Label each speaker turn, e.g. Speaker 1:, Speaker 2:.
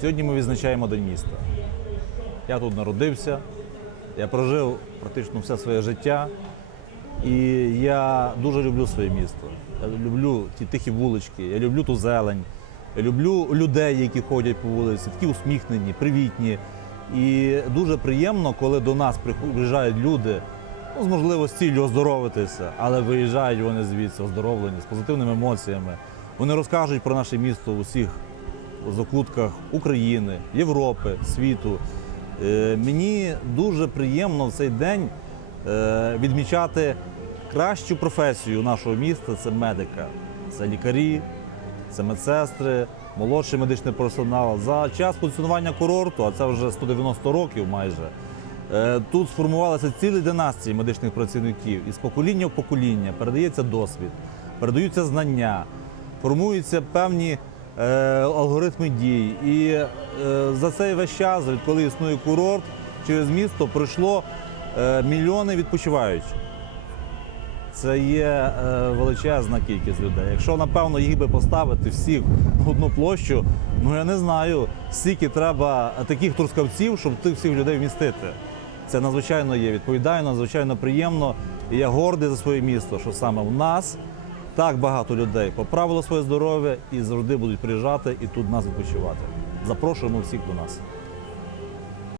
Speaker 1: Сьогодні ми відзначаємо День міста. Я тут народився, я прожив практично все своє життя. І я дуже люблю своє місто. Я люблю ті тихі вулички, я люблю ту зелень, я люблю людей, які ходять по вулиці, такі усміхнені, привітні. І дуже приємно, коли до нас приїжджають люди, ну, з ціллю оздоровитися, але виїжджають вони звідси оздоровлені, з позитивними емоціями. Вони розкажуть про наше місто усіх закутках України, Європи, світу. Е, Мені дуже приємно в цей день е, відмічати кращу професію нашого міста це медика. Це лікарі, це медсестри, молодший медичний персонал. За час функціонування курорту, а це вже 190 років майже. е, Тут сформувалися цілі династії медичних працівників. І з покоління в покоління передається досвід, передаються знання, формуються певні алгоритми дій. І е, за цей весь час, відколи існує курорт, через місто пройшло е, мільйони відпочиваючих. Це є е, величезна кількість людей. Якщо, напевно, їх би поставити всіх на одну площу, ну я не знаю, скільки треба таких трускавців, щоб тих всіх людей вмістити. Це надзвичайно є відповідально, надзвичайно приємно. І я гордий за своє місто, що саме в нас так багато людей поправило своє здоров'я і завжди будуть приїжджати і тут нас відпочивати. Запрошуємо всіх до нас.